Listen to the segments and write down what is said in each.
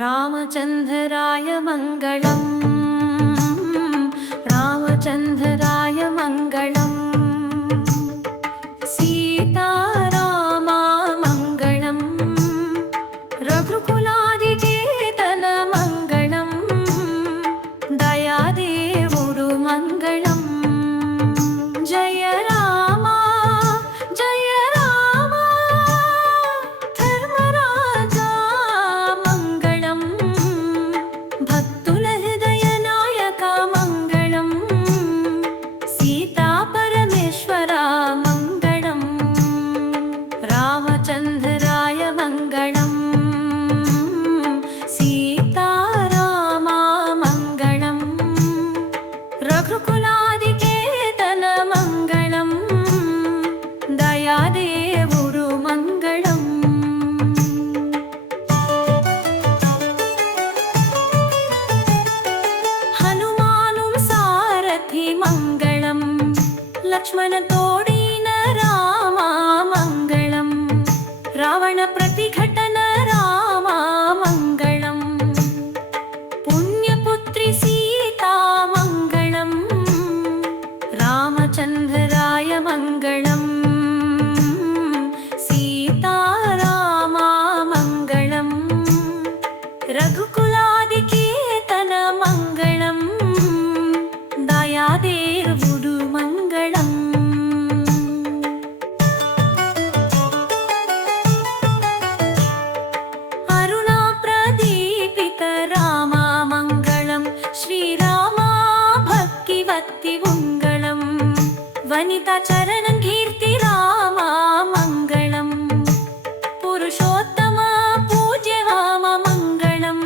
रामचन्द्राय मङ्गलम्। रामचन्द्राय मङ्गलम्। सीतारामा मङ्गलम्। रघुकुलादिकेतन मङ्गलम्। दयादेवुडु मङ्गलम्। जय राम जय राम धर्मराजा मङ्गलम्। भक्तुल हृदय नायक मङ्गलम्। सीता परमेश्वरा मङ्गलम्। रामचन्द्राय मङ्गलम्। सीतारामा मङ्गलम्। रघुकुलादिकेतन मङ्गलम्। दयादेवुडु मङ्गलम्। हनुमानु सारथि मङ्गलम्। लक्ष्मण तोडिन राम मङ्गलम्। रावण प्रतिघटन राम मङ्गलम्। पुण्यपुत्री सीता मङ्गलम्। रामचन्द्राय मङ्गलम्। सीतारामा मङ्गलम्। रघुकुलादिकेतन मङ्गलम्। दयादेवुडु मङ्गलम्। अरुणा प्रदीपित राम मङ्गलम्। श्रीरामा भक्तिवत्ति मङ्गलम्। वनिता चरणं कीर्ति राम मङ्गलम्। पुरुषोत्तम पूज्य राम मङ्गलम्।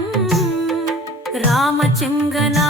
रामचिङ्गना